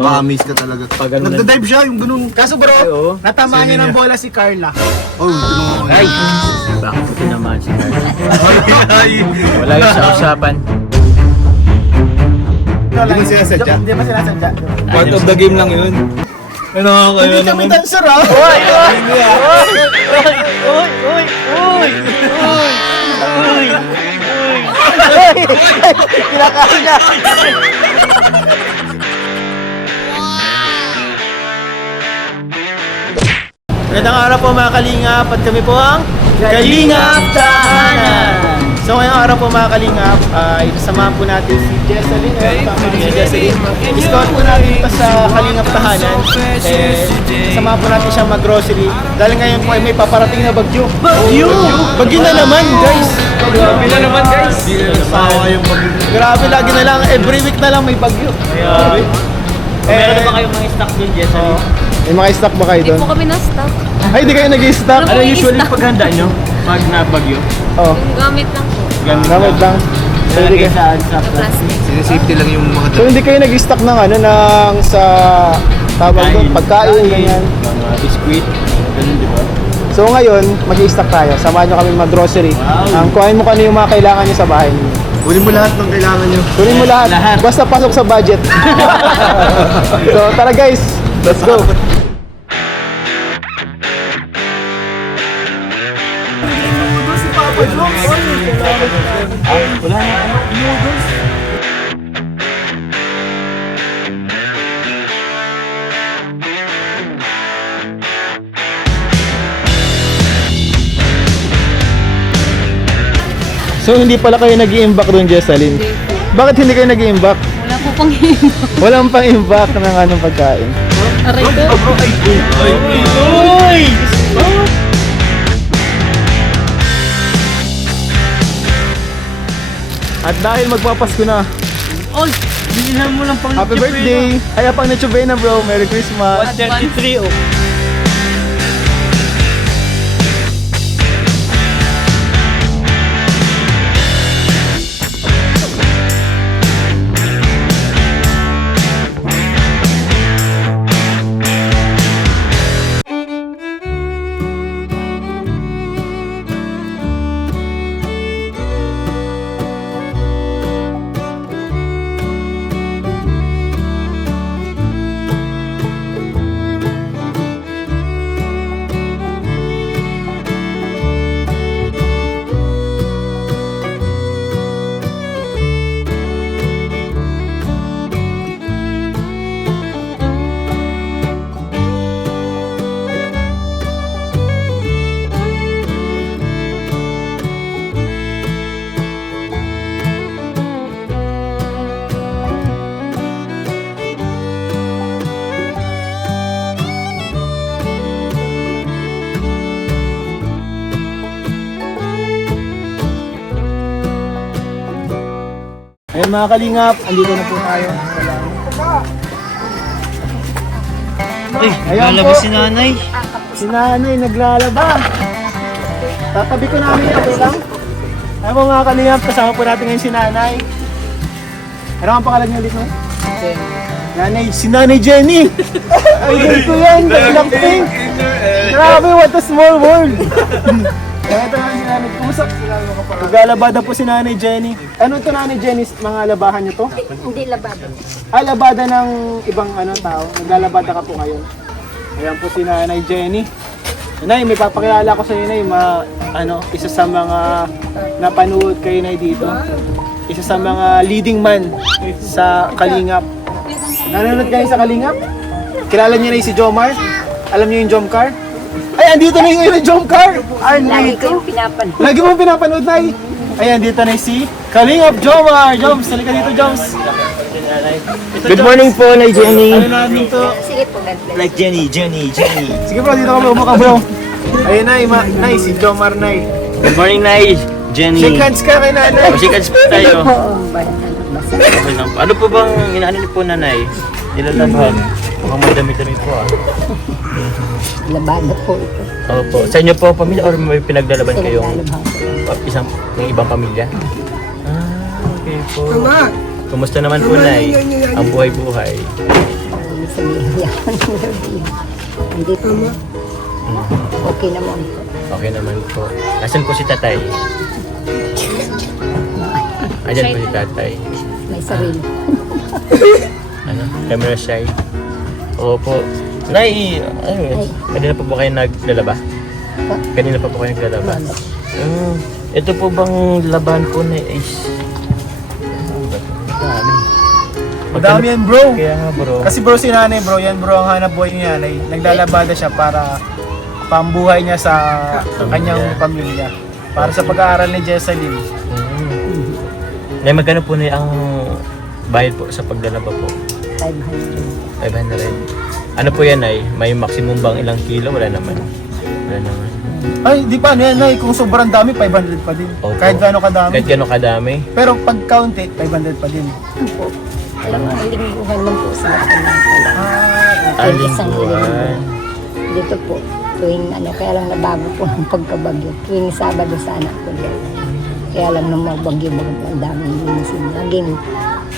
Maka-miss ka talaga. Nagda-dive siya, yung ganun. Kaso bro, natamaan niya ng bola si Carla. Oh, ganun. Ay! Bakit ko tinamaan si Carla? Wala yun sa usapan. Hindi mo sinasadya? Hindi ba sinasadya? Part of the game lang yun. Ano kayo Hindi kami naman? dancer ah! Kinakain niya. Magandang araw po mga Kalingap at kami po ang Kalingap Tahanan! So ngayong araw po mga Kalingap ay kasamahan po natin si Jessalyn. Si Jessalyn. Discount po natin ito sa Kalingap Tahanan. Kasamahan po natin siya mag-grocery. Dahil ngayon po ay may paparating na bagyo. Bagyo! Bagyo na naman guys! Grabe na naman guys! Grabe, lagi na lang. Every week na lang may bagyo. Meron na ba kayong mga stock dun, Jessalyn? May mga stock ba kayo Hindi doon? po kami na-stop. Ay, di kayo nag-stock? Ano usually paghanda nyo? Pag nabagyo? Oh, Yung gamit lang po. gamit lang. So, hindi Lagay kayo, saan sa Plastic. Safety lang yung mga so, hindi kayo nag-stock ng ano, ng sa tawag doon, pagkain, ganyan. Mga biskuit, ganun di ba? So ngayon, mag-i-stock tayo. Samahan nyo kami mag-grocery. Kuhain mo kung ano yung mga kailangan nyo sa bahay niyo. Kunin mo lahat ng kailangan nyo. Kunin mo lahat. Basta pasok sa budget. So tara guys, let's go. So hindi pala kayo nag-i-imbak doon, Jessalyn? Hindi po. Bakit hindi kayo nag-i-imbak? Wala po pang hino. Walang pang-imbak ng anong pagkain. Aray ko. Uy! At dahil magpapasko na, Oy! Binilhan mo lang pang happy birthday! Kaya pang na bro, Merry Christmas! 133 oh. Ayun mga Kalingap, andito na po tayo. Ayan lalabas po. si nanay. Si nanay naglalaba. Tatabi ko namin ito lang. Ayun po mga Kalingap, kasama po natin ngayon si nanay. Ano ang pangalan niyo ulit no? Nanay, si Nanay Jenny! Idol ko yan, Blackpink! Grabe, what a small world! Kaya ito nga si Nanay, kumusta? Naglalabada po si Nanay Jenny. Ano ito Nanay Jenny, mga labahan niyo to? Hindi labado. Labada ng ibang tao. Naglalabada ka po ngayon. Ayan po si Nanay Jenny. Nay, may papakilala ko sa inyo, Nay, isa sa mga napanood kayo Nay dito. Isa sa mga leading man sa Kalingap. Nanonood kayo sa Kalingap? Kilala niyo na si Jomar? Alam niyo yung Jomcar? Ay, andito na yung Jomcar! Lagi ko yung pinapanood. Lagi mo pinapanood, Nay. Ayan, dito na si Kalingap Jomar. Joms, halika dito, Joms. Good morning po, Nay Jenny. Ano namin to? Sige po, God bless. Like Jenny. Sige bro, dito ka bro, umuka bro. Ayun Nay, Nay, si Jomar Nay. Good morning, Nay Jenny. Shake hands ka kay nanay. Shake hands po tayo. Oo, basta. Okay lang po. Ano po bang inaano niyo po, nanay? Nilalabhan. Mukhang may dami-dami po ah. Labado po ito. Opo. Sa inyo po pamilya or may pinaglalaban kayong Pinaglalaban. ng ibang pamilya? Okay po. Kumusta naman po, Nay? Ang buhay-buhay. sabihin yan. Hindi po mo. Okay naman po. Okay naman po. Nasaan po si tatay? Ayan po si tatay. May sarili. Ano? Camera shy. Opo. Nay, ano yun? Kanina pa po kayo naglalaba? Kanina pa po kayo naglalaba? Ito po bang laban po na is... Madami yan bro. Kaya nga bro. Kasi bro si nanay bro, yan bro ang hanap buhay ni nanay. Naglalabada siya para pambuhay niya sa kanyang pamilya. Para sa pag-aaral ni Jessalyn. Nay, magkano po na ang bayad po sa paglalaba po? 500. 500. Ano po yan ay? May maximum bang ilang kilo? Wala naman. Wala naman. Ay, di pa ano yan nay, kung sobrang dami, 500 pa din. Opo. Kahit gaano kadami. Kahit gano'ng kadami? Pero pag counted, 500 pa din. Opo. Alam mo, lingguhan lang po sila sa mga pala. Isang Alingguan. Dito po, tuwing ano, kaya lang nabago po ng pagkabagyo. Tuwing Sabado sana po dyan. Kaya lang nung magbagyo, ang daming linisin. Naging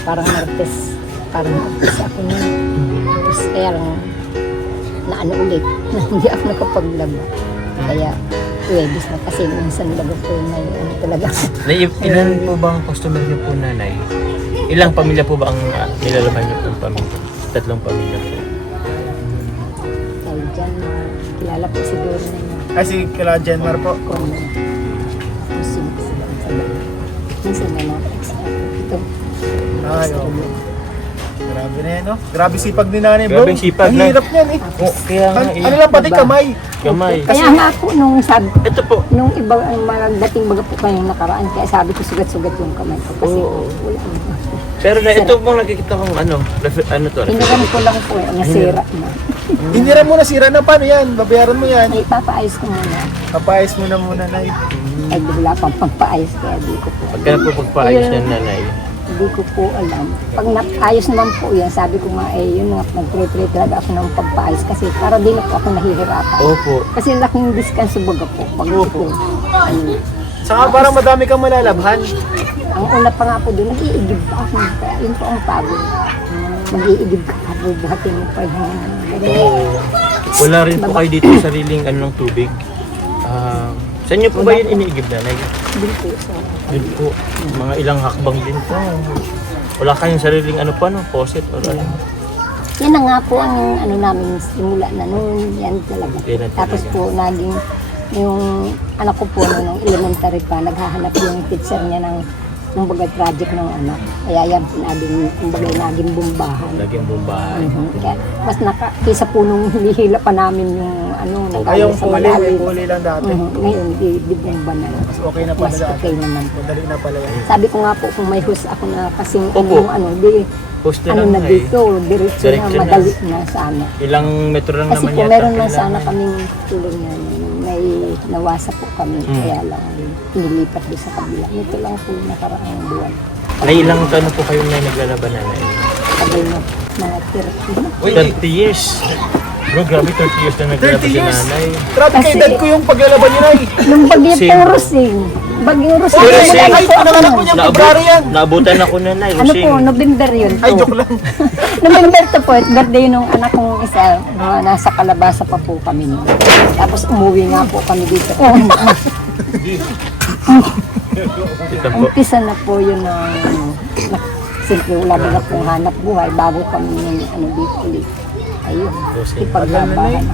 parang Martes, parang Martes ako na. Tapos kaya lang, naano ulit, hindi ako nakapaglaba. Kaya, Tuwebis na kasi minsan lago po may ano talaga. Ilan po ba ang customer niyo po, nanay? Ilang pamilya po ba ang nilalaban niyo pong pamilya? 3 pamilya po. Dahil dyan, kilala po siguro na niya. Kasi kila Jenmar po. Kung Muslim sila sa bahay. Minsan na natin sa ito. Ay, okay. Grabe na yan, no? Grabe sipag ni nanay, bro. Grabe sipag, Ang Nay. hirap niyan, eh. Kaya nga eh. Ano lang, pati kamay. Kamay. Kaya nga po, nung sabi, Ito po. nung iba, ang dating baga po kayong nakaraan, kaya sabi ko sugat-sugat yung kamay ko kasi Oo. wala. Pero na ito pong nakikita kong ano to? Hiniram ko lang po, nasira na. Hinira mo na, sira na. Paano yan? Babayaran mo yan. Ay, papaayos ko muna. Papayos mo na muna, nay. Ay, wala pang pampaayos kaya di ko po. Pagka po pagpaayos ng nanay. Hindi ko po alam. Pag naayos naman po yan, sabi ko nga yun nga, nag-pray talaga ako ng pagpaayos kasi para di na po ako nahihirapan. Opo. Kasi laking diskanso baga po. Pag po, ano, Saka parang madami kang malalabhan. ang una pa nga po doon, nag-iigib pa ako. Kaya yun po ang pagod. Mag-iigib ka pa, bubuhatin mo pa yung Wala rin po kayo dito sariling ano ng tubig. Saan niyo po ba yun iniigib, nanay? Din po. So, Yun po. Mga ilang hakbang din po. Wala kayong sariling ano pa, no? Faucet or ano? yan na nga po ang ano namin simula na noon. Yan talaga. Yan ang Tapos talaga. po, naging yung anak ko po nung elementary pa, naghahanap yung teacher niya ng kumbaga project ng anak. Kaya yan po naging, kumbaga naging bombahan. Laging bombahan. Kaya mas kaysa po nung hinihila pa namin yung ano, Ay, nagkaya yung sa kulay, may malalim. kulay lang dati. Ngayon, bibomba na. Mas okay na pala Mas dati. okay naman po. Madali na pala yan. Sabi ko nga po kung may host ako na kasing Opo. di Post na ano lang na eh. dito, diretso na, Diretso na. madali na sana. Ilang metro lang Kasi naman po yata. meron lang kailangan. sana kaming tulong na may nawasa po kami, kaya lang pinilipat doon sa kabila. Ito lang po yung nakaraang buwan. Nay, ilang taon na po kayo na naglalaban, nanay? Tagal na mga 30 years. Bro, grabe 30 years na 30 naglalaban si years? nanay. Grabe kay Kasi- dad ko yung paglalaban niya, nay. Nung bagyo Same. po Rosing. Bagyo Rosing. Ay, Rosing. Wala ay, po ako pinanganak ko nun. niya, February yan. Naabutan ako na, nay. Ano po, November yun po. Ay, joke lang. November to po, birthday nung anak kong isa, nasa Kalabasa pa po kami noon. Tapos umuwi nga po kami dito. Ito po. Umpisa na po yun simple wala din akong hanap buhay bago kami yung ano dito ulit. Ayun, Rosing. ipaglabahan.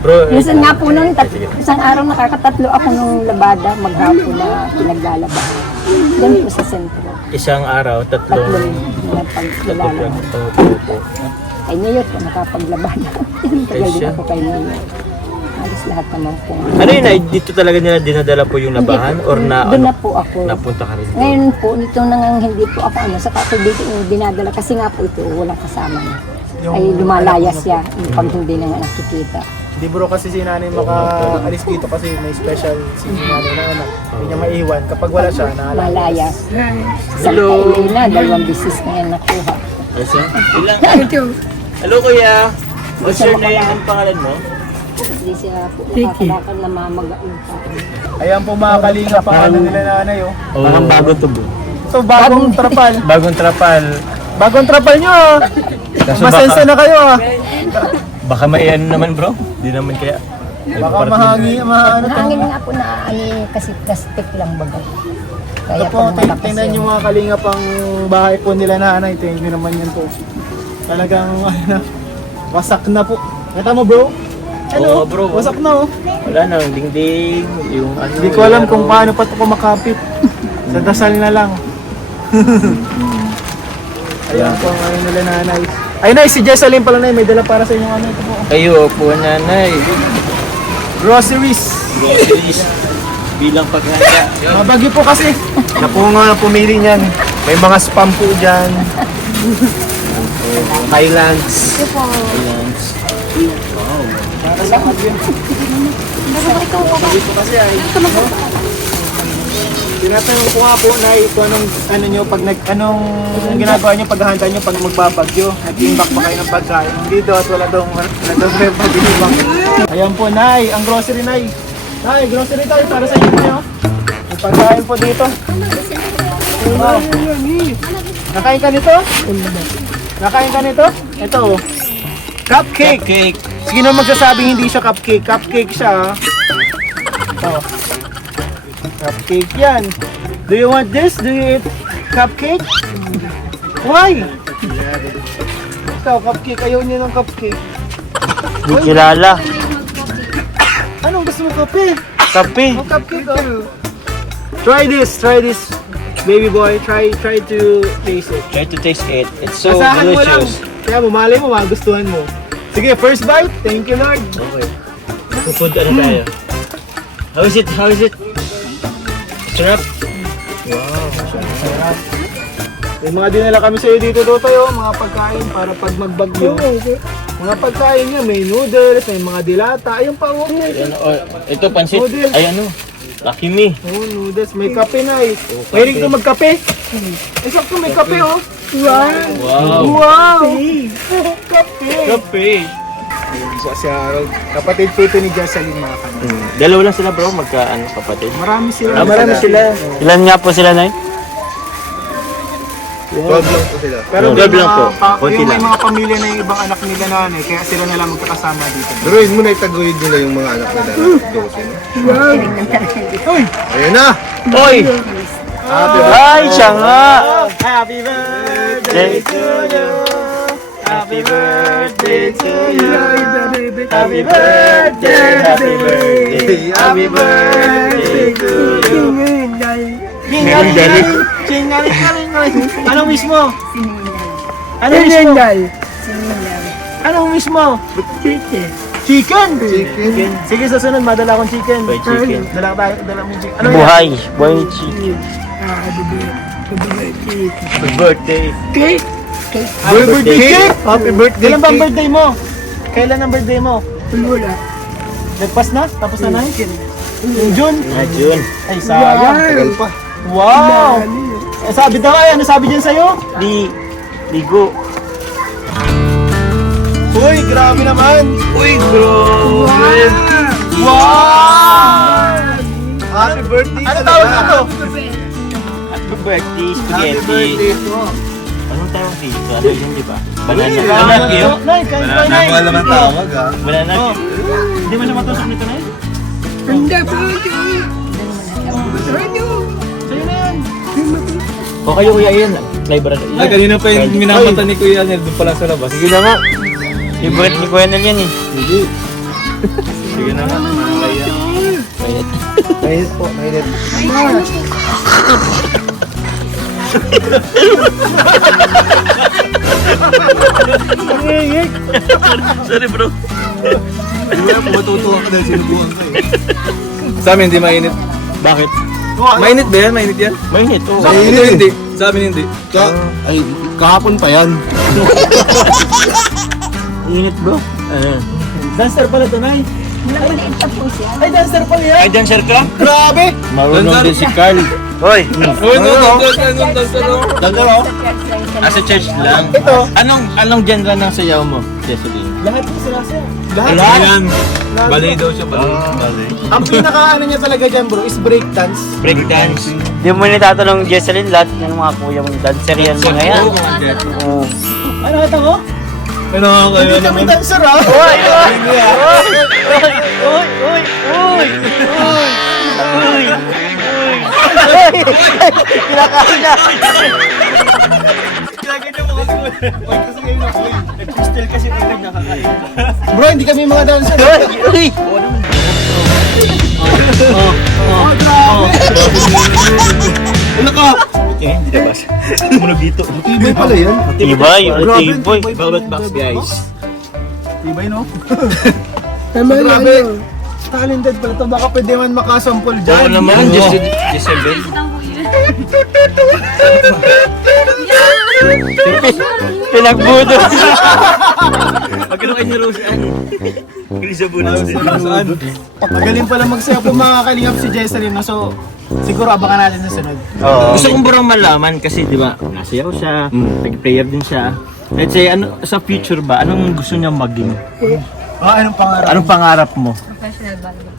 Bro, Minsan nga po noon, isang araw nakakatatlo ako nung labada, maghapon na pinaglalabahan. Diyan po sa sentro. isang araw, tatlong Tatlong na paglalabahan. Opo. Kay Mayor po, nakapaglabahan. Tagal din ako kay Mayor. Alis lahat naman po. Ano yun, ay dito talaga nila dinadala po yung labahan? Or na, Doon ano, na po ako. napunta ka rin doon? Ngayon po, dito na nga hindi po ako saka ako dito yung dinadala kasi nga po ito walang kasama na. Ay lumalayas siya pag hindi na nga nakikita. Hindi bro kasi si nanay makaalis dito kasi may special si nanay na anak. Hindi niya maiwan. Kapag wala siya, naalala. Malayas. Hello. Santa Elena, 2 bisis na yan nakuha. Asa? Ilang? Hello, kuya. What's your name? Ang pangalan mo? Hindi siya po nakakalakad na mamaga yung tao. Ayan po mga kalinga pangalan nila nanay, oh. Parang bago to, bro. So, bagong trapal. Bagong trapal. Bagong trapal nyo, ah. Kaso Masensa na kayo ah. baka may ano naman bro. Di naman kaya. May Baka paparating. mahangin, maano to. Hangin nga po na kasi plastic lang baga. Ito Kaya po, pag malakas tingnan nyo yun. mga kalingap ang bahay po nila nanay. Tingnan nyo naman yan po. Talagang ano, wasak na po. Kita mo bro? Ano? Oo, bro. Wasak na oh. Wala na, dingding. Yung ano. Hindi ko alam kung paano pa ito kumakapit. Sa dasal na lang. Ayan po ang ano nila nanay. Ay nay, si Jessalyn pala nay, may dala para sa inyong ano ito po. Ayo po nanay. Groceries. Groceries. Bilang paghanda. Mabagyo po kasi. Na po nga pumili niyan. May mga spam po dyan. Highlands. Ayan. Tinatanong ko nga po na ito anong ano nyo pag anong ginagawa nyo paghahanda nyo pag magbabagyo. Nag-imbak pa kayo ng pagkain. Hindi daw at wala daw may pag-imbak. Ayan po nay, ang grocery nay. Nay, grocery tayo para sa inyo nyo. May pagkain po dito. Wow. Nakain ka nito? Nakain ka nito? Ito oh. Cupcake. Cake. Sino magsasabing hindi siya cupcake? Cupcake siya. Ito. Cupcake yan. Do you want this? Do you eat cupcake? Why? Ikaw, cupcake. Ayaw niya ng cupcake. Di kilala. Anong gusto mo kape? Kape. Oh, cupcake oh. Try this. Try this. Baby boy, try to taste it. Try to taste it. It's so Asahan mo lang. delicious. Kaya mo, malay mo, magustuhan mo. Sige, first bite. Thank you, Lord. Okay. Food ano tayo? How is it? How is it? Sarap. May mga dinala kami sa iyo dito tayo, mga pagkain para pag magbagyo. Mga pagkain niya, may noodles, may mga dilata, ayun pa oh. Ayan, oh, ito pansit. Noodles. Ay ano? Lucky me. Oh, noodles, may kape na eh. Mahilig ko magkape. Sakto may kape oh. Wow! Wow. Wow! Kape! Kape. Ayun po si Harold. Kapatid po ito ni Jessalyn mga kanila. Dalawa lang sila bro, magkaano kapatid. Marami sila. Marami sila. Ilan nga po sila, Nay? 12 lang po sila. Pero may 12 lang mga, po. Konti may lang. mga pamilya na yung ibang anak nila nanay, kaya sila na lang magkakasama dito. Pero yun muna itaguyod nila yung mga anak nila. Ayun na! Oy! Ay, siya nga! Happy birthday to you. Happy birthday to you. Happy birthday, happy birthday, happy birthday to you. Singaling, singaling. Anong wish mo? Anong wish mo? Anong wish mo? Chicken. Chicken? Chicken. Sige, sa sunod, madala akong chicken. May chicken. Dala mo yung chicken. Ano yan? Buhay. Buhay chicken. Happy birthday. Birthday cake? Happy birthday Kailan ba ang cake. birthday mo? Kailan ang birthday mo? Wala. Nagpas na? Tapos na na? June? June. Ay, sayang. Tagal pa. Wow! Eh, sabi daw ay, ano sabi dyan sa'yo? Ligo. Uy, grabe naman! Uy, bro. Wow! Happy birthday Ano talaga. tawag dito? Happy birthday, Happy spaghetti. birthday po. Anong tawag dito? Ano yun, di ba? Banana. Uy, Banana grabe. cue. Nay, kain pa, Nay. Wala naman tawag ha. Banana Oh. cue. Hindi mo siya matusok nito, Nay? Sa'yo na yan. O kayo kuya, yan. Library. Ay, kanina pa yung minamata ni Kuya Nel, doon pala sa labas. Sige na nga. Favorite ni Kuya Nel yan eh. Sige na nga. Kaya. Quiet. Mahirap po, mahirap. Sorry bro. Hindi mo yan, matutuwa ka dahil sinubukan ka eh. Sa amin hindi mainit. Bakit? Mainit ba yan? Mainit yan? Mainit. Oh. Sa amin hindi. Sa amin hindi. Ay, kahapon pa yan. Init bro. Dancer pala ito, Nay. Maliit pa po siya. Ay, dancer pala yan. Ay, dancer ka? Grabe! Marunong din si Carl. Hoy. Uy, no, Dandaro. Sa church lang. Ito. Anong genre ng sayaw mo, Jessalyn? Lahat po sila siya. Lahat. Ayan. Balay daw siya, balay. Ang pinaka ano niya talaga dyan bro is break dance. Break dance. Hindi mo nitatanong Jessalyn, lahat ng mga kuya mong dancer yan mga yan. Oo. Ano ito mo? Ano kayo Hindi kami naman? dancer ha. Kinakain na! Crystal kasi pag nakakain. Bro, hindi kami mga dancer. Uy! Ano ka? Eh, hindi labas. Tumunog dito. Tibay pala yan. Tibay, Grabe, tibay. tibay. Bawat box, guys. Tibay, no? Grabe. Talented pala to. Baka pwede man makasample Oo dyan. naman, Jezebel. Pinagbudo. Magkano kayo ni Rose Ann? Grisa Bunas din. Saan? Magaling pala magsayaw po mga kalingap si Jesseline. No? So, siguro abangan natin sa sunod. Gusto kong burang malaman kasi di ba, nasayaw siya, nag-player din siya. Let's say, ano, sa future ba, anong gusto niya maging? Anong pangarap? Anong pangarap mo? Professional volleyball.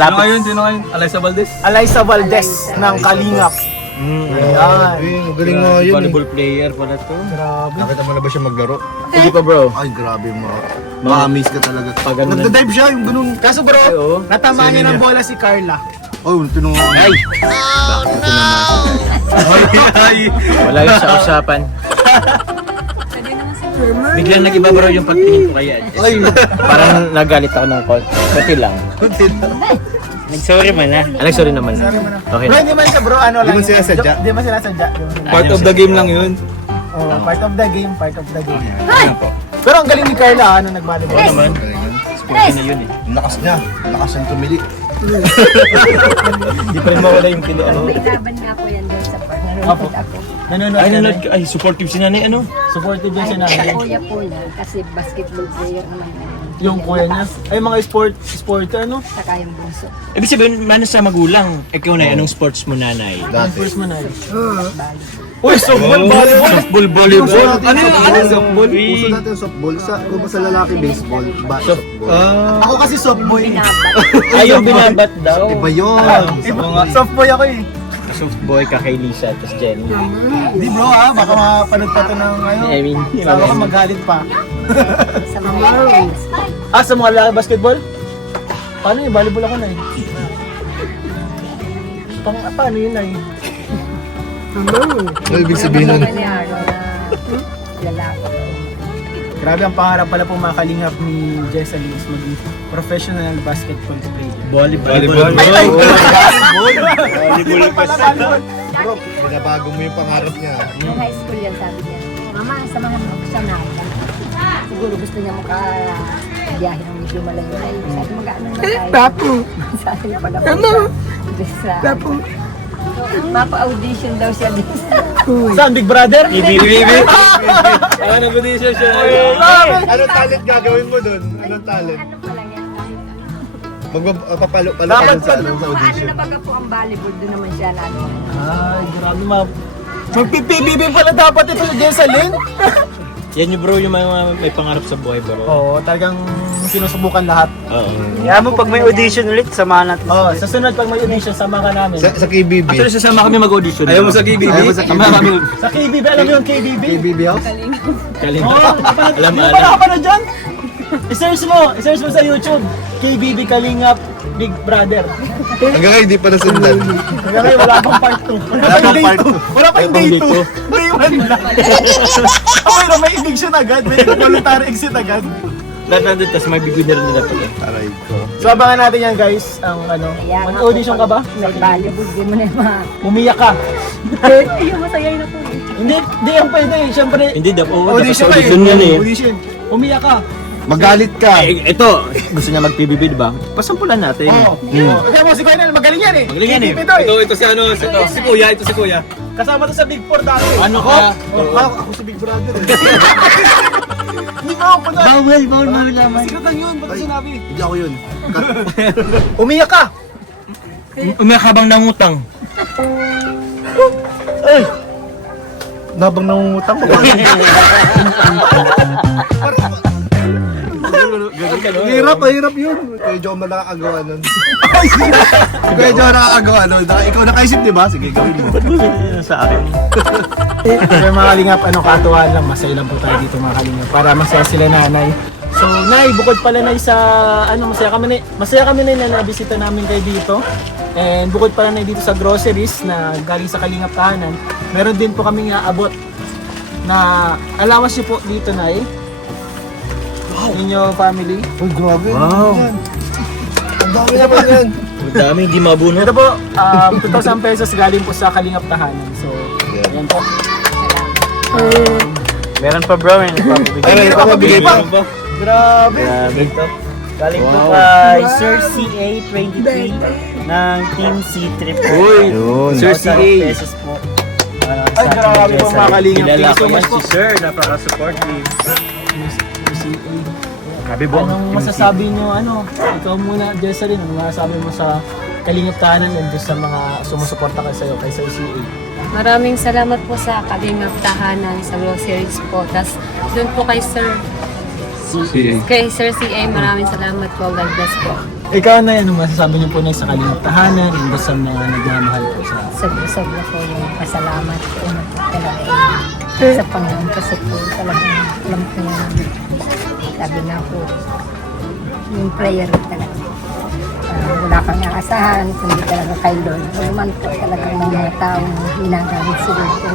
Sino kayo yun? Sino kayo yun? Eliza Valdez? Eliza Valdez ng Kalingap. Ayan. Magaling nga yun. Volleyball player pala to. Grabe. Nakita mo na ba siya maglaro? Hindi pa bro. Ay, grabe mo. Ma-amaze ka talaga. Pag ano na- Nagda-dive siya, yung ganun. Kaso bro, oo. natamaan niya ng bola si Carla. Oh, tinungan. Ay! Bakit ito naman? Ay! Wala yun sa usapan. Biglang nag-iba bro yung pagtingin ko kaya. Ay, Parang nagalit ako ng call. Pati lang. Nag-sorry man ha? Nag-sorry naman. Okay Bro, na. hindi man siya bro, ano lang. Di man sila sadya? Hindi man sila sadya. Part of the game lang yun. Oh, part of the game, part of the game. Pero ang galing ni Carla, ano, nag-volleyball. Oo naman. Sporty na yun eh. ang lakas niya. Ang lakas niyang tumili. Hindi pa rin mawala yung pili. Ano? May laban nga po yan doon sa park. Nanonood ako. Nanonood Ay, ka nanood na. ka. Ay, supportive si nanay. Ano? Supportive din si Ay, nanay. kuya po niya kasi basketball player naman. Yung kuya niya. Ay, mga sport ano? Saka yung bunso. Ibig sabihin, mano sa magulang. Ikaw na, anong sports mo nanay? Dati. First mo na yun. Uy, softball, volleyball. Softball, volleyball. Ano yun? Ano yung softball? Puso natin yung softball. Kung ba sa lalaki, baseball. Softball. Ako kasi softboy. Binabat. Ay, yung binabat daw. Iba yun. Softboy ako eh. Softboy ka kay Lisa, tapos Jenny. Hindi bro ha, baka mapanood pa to ng ano. I mean, Sabi ko magalit pa. Sa mga Sa mga lalaki basketball? Paano yun? Volleyball ako na eh. Paano yun na eh? Ano ibig sabihin nun? ni Arno na lalaki. Grabe ang pangarap pala po mga kalingap ni Jesseline is maging professional basketball player. Volleyball. Volleyball pala, volleyball. Bro, binabago mo yung pangarap niya. Nung high school yan, sabi niya, Mama, sa mga professional. Siguro gusto niya makabiyahe ng medyo malayo. Sabi mag-ano na tayo. Papo. Sabi niya pala po sa... Mapa-audition daw siya din. Saan, Big Brother? Bibi. Ah, nag-audition siya. Anong talent gagawin mo dun? Anong talent? Ano pala yan? Magpapalo Dapat ka sa pag- sa Ano audition. na baga po ang volleyball, doon naman siya na ano. Ay, grabe ma. Mag-PBB pala dapat ito si Jesseline. Yan yung bro, yung mga may pangarap sa buhay bro. Oo, talagang sinusubukan lahat. Oo. Kaya mo pag may audition ulit, samahan natin. Oo, sa sunod pag may audition, sama ka namin. Sa KBB. Actually, sasama kami mag-audition. Ayaw mo sa KBB? Ayaw mo sa Sama kami. Sa KBB, alam mo yung KBB? KBB house? Kaling. Oo, Alam di mo, ba ka na dyan? I-search mo sa YouTube. KBB Kalingap Big Brother. Hanggang ngayon, hindi pa nasundan. Hanggang ngayon, wala pang part 2. Wala pang day 2. Wala pang day 2. Day 1 lang. Okay na, may eviction agad. May voluntary exit agad. Lahat nandun, tapos may bigyan na rin nila pala. Aray ko. So abangan natin yan guys. Ang ano, Kaya nga audition po, ka ba? pag Nag-volleyball, di mo na yung mga... Umiyak ka. Ayun, masayay na po eh. Hindi yan pwede eh. Siyempre, Hindi, dapat audition ka eh. audition yun eh. Audition. Umiyak ka. Magalit ka. Eh, ito, gusto niya mag-PBB, di ba? Pasampulan natin. Oo. Kaya mo si Kuya magaling yan eh. Magaling yan eh. KBB to eh. Ito si ano, si Kuya, ito si Kuya. Kasama to sa Big 4 dati. Ano ka? Ako si Big Brother eh. Hindi mo ako na. Bawal naman. Sikatan yun, ba't sinabi? Hindi ako yun. Umiyak ka. Umiyak habang nangutang. Nabang nangungutang ko. Hirap yun. Kuya Joe mo nakakagawa nun. Kuya Joe nakakagawa nun. Ikaw nakaisip, di ba? Sige, gawin mo. Ba't mo ganyan sa akin? Pero mga kalingap, katuwaan lang, masaya lang po tayo dito mga kalingap para masaya sila nanay. So, Nay, bukod pala Nay sa, masaya kami Nay na nabisita namin kayo dito. And bukod pala Nay dito sa groceries na galing sa Kalingap Tahanan, meron din po kaming abot na allowance niyo po dito Nay. Wow! Inyo family. Uy, grabe. Wow. Ang dami naman yan. Ang dami, hindi mabunot. Ito po, 2,000 pesos galing po sa Kalingap Tahanan. So, yan po. Meron pa bro, may nagpapabigay. Ay, meron pa mabigay pa. Grabe! Grabe to. Galing po Wow. kay Sir CA23 ng Team C-Trip po. Uy! Yun. Sir CA. pesos po. Ay, grabe po mga kalingap. Kilala Thank you ko so yan much po. si Sir, napaka-supportive. Grabe po. Anong masasabi nyo, ikaw muna, Jessalyn, anong masasabi mo sa Kalingap Tahanan and sa mga sumusuporta kay sa'yo, kay Sir CA? Maraming salamat po sa Kalingap Tahanan sa groceries po. Tapos doon po kay Sir CA, maraming salamat po. God bless po. Ikaw na anong masasabi nyo po na sa Kalingap Tahanan and sa mga nagmamahal po sa... Sobra-sobra po yung pasalamat ko na po talaga sa Panginoon kasi po talagang alam ko na sabi nga po yung prayer talaga. Wala kang aasahan kundi talaga kay Lord. O naman po talagang mga taong hinagamit si Lord po.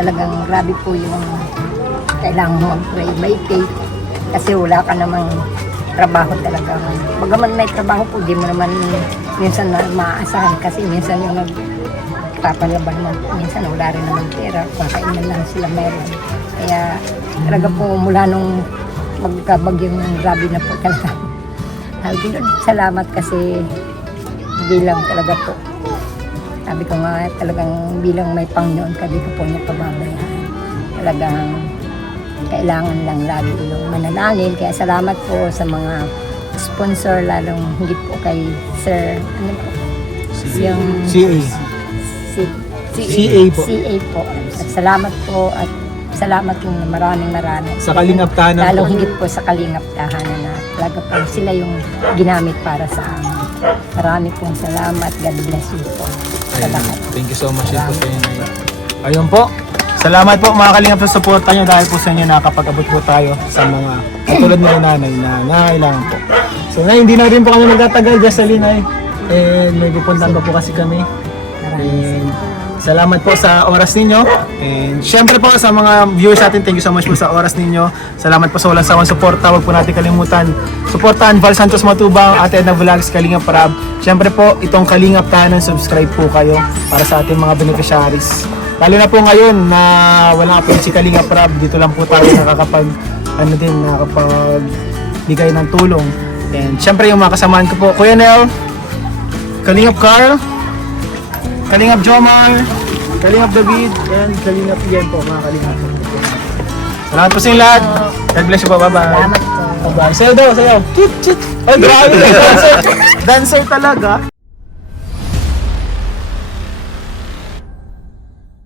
Talagang grabe po yung kailangan mo mag-pray by faith kasi wala ka namang trabaho talaga. Bagaman may trabaho po, di mo naman minsan na maaasahan kasi minsan yung nagpapalaban naman, minsan wala rin naman pera, kakainan lang sila meron. Kaya talaga po mula nung magkabagyong grabe na po talaga. Salamat kasi bilang talaga po. Sabi ko nga talagang bilang may Panginoon ka, di ko po niya pababayaan. Talagang kailangan lang lagi yung manalangin. Kaya salamat po sa mga sponsor, lalong higit po kay Sir, yung CA. CA po. CA po. At salamat po at salamat po na maraming. Sa Kalingap Tahanan po. Lalong higit po sa Kalingap Tahanan na talaga po sila yung ginamit para sa amin. Marami pong salamat. God bless you po sa lahat. Thank you so much po sa inyo. Ayun po. Salamat po mga kalingap sa suporta nyo dahil po sa inyo nakapag-abot po tayo sa mga katulad nila nanay na nangailangan po. So na hindi na rin po kami magtatagal, Jessalyn ay. And may pupuntahan pa po kasi kami. And salamat po sa oras ninyo. And syempre po sa mga viewers natin, thank you so much po sa oras ninyo. Salamat po sa walang sawang suporta. Huwag po natin kalimutan. Suportahan Val Santos Matubang, Ate Edna Vlogs, Kalingap Parab. Syempre po, itong Kalingap Tahanan, subscribe po kayo para sa ating mga beneficiaries. Lalo na po ngayon na wala po si Kalingap Parab, dito lang po tayo nakapagbigay ng tulong. And syempre yung mga kasamahan ko po, Kuya Nel, Kalingap Carl, Kalingap Jomar, Kalingap David, and Kalingap Ian po, mga Kalingap. Salamat po sa inyo lahat. God bless you po. Bye-bye. Salamat po. Bye-bye. Sayo daw, sayo. Chit, chit. Ay, grabe. Dancer talaga.